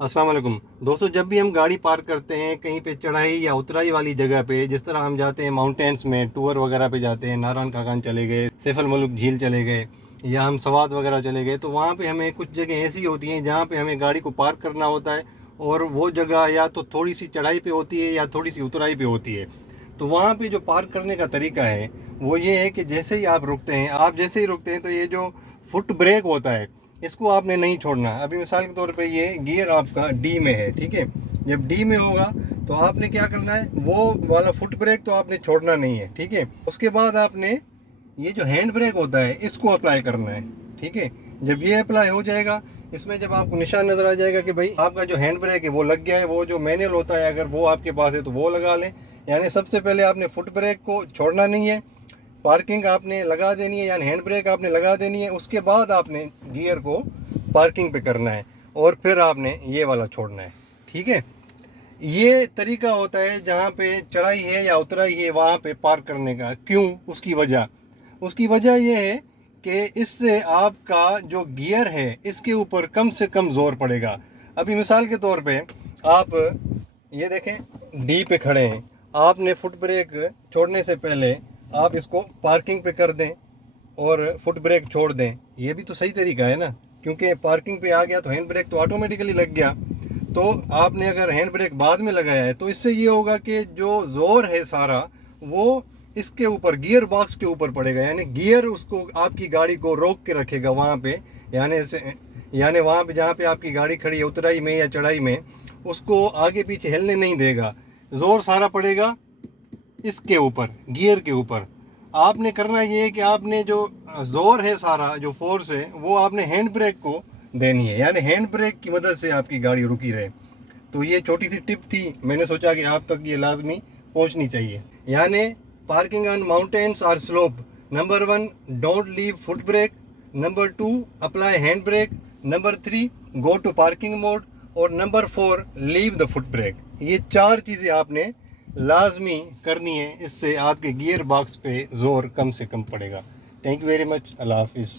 अस्सलाम वालेकुम दोस्तों। जब भी हम गाड़ी पार्क करते हैं कहीं पे चढ़ाई या उतराई वाली जगह पे, जिस तरह हम जाते हैं माउंटेन्स में टूर वगैरह पे जाते हैं, नारायण खाकान चले गए, सैफ अल मुल्क झील चले गए, या हम सवात वगैरह चले गए, तो वहाँ पे हमें कुछ जगह ऐसी होती हैं जहाँ पे हमें गाड़ी को पार्क करना होता है, और वो जगह या तो थोड़ी सी चढ़ाई पे होती है या थोड़ी सी उतराई पे होती है। तो वहाँ पे जो पार्क करने का तरीका है वो ये है कि जैसे ही आप रुकते हैं, जैसे ही रुकते हैं तो ये जो फुट ब्रेक होता है इसको आपने नहीं छोड़ना है। अभी मिसाल के तौर पे ये गियर आपका डी में है, ठीक है। जब डी में होगा तो आपने क्या करना है, वो वाला फुट ब्रेक तो आपने छोड़ना नहीं है, ठीक है। उसके बाद आपने ये जो हैंड ब्रेक होता है इसको अप्लाई करना है, ठीक है। जब ये अप्लाई हो जाएगा, इसमें जब आपको निशान नज़र आ जाएगा कि भाई आपका जो हैंड ब्रेक है वो लग गया है, वो जो मैनुअल होता है अगर वो आपके पास है तो वो लगा लें। यानी सबसे पहले आपने फुट ब्रेक को छोड़ना नहीं है, पार्किंग आपने लगा देनी है, यानी हैंड ब्रेक आपने लगा देनी है। उसके बाद आपने गियर को पार्किंग पे करना है और फिर आपने ये वाला छोड़ना है, ठीक है। ये तरीका होता है जहाँ पे चढ़ाई है या उतराई है वहाँ पे पार्क करने का। क्यों? उसकी वजह ये है कि इससे आपका जो गियर है इसके ऊपर कम से कम ज़ोर पड़ेगा। अभी मिसाल के तौर पे आप ये देखें, डी पे खड़े हैं, आपने फुट ब्रेक छोड़ने से पहले आप इसको पार्किंग पे कर दें और फुट ब्रेक छोड़ दें। ये भी तो सही तरीका है ना, क्योंकि पार्किंग पे आ गया तो हैंड ब्रेक तो ऑटोमेटिकली लग गया। तो आपने अगर हैंड ब्रेक बाद में लगाया है तो इससे ये होगा कि जो ज़ोर है सारा वो इसके ऊपर, गियर बॉक्स के ऊपर पड़ेगा, यानी गियर उसको आपकी गाड़ी को रोक के रखेगा वहाँ पे। यानी वहाँ पे जहाँ पे आपकी गाड़ी खड़ी है उतराई में या चढ़ाई में, उसको आगे पीछे हिलने नहीं देगा। ज़ोर सारा पड़ेगा इसके ऊपर, गियर के ऊपर। आपने करना ये है कि आपने जो ज़ोर है सारा, जो फोर्स है, वो आपने हैंड ब्रेक को देनी है, यानी हैंड ब्रेक की मदद से आपकी गाड़ी रुकी रहे। तो ये छोटी सी टिप थी, मैंने सोचा कि आप तक ये लाजमी पहुंचनी चाहिए। यानी पार्किंग ऑन माउंटेन्स और slope, number 1 don't leave foot brake, number 2 apply hand brake, number 3 go to parking mode, और number 4 leave the foot brake. ये 4 चीज़ें आपने लाजमी करनी है, इससे आपके गियर बॉक्स पे ज़ोर कम से कम पड़ेगा। Thank you very much. अल्लाह हाफिज़।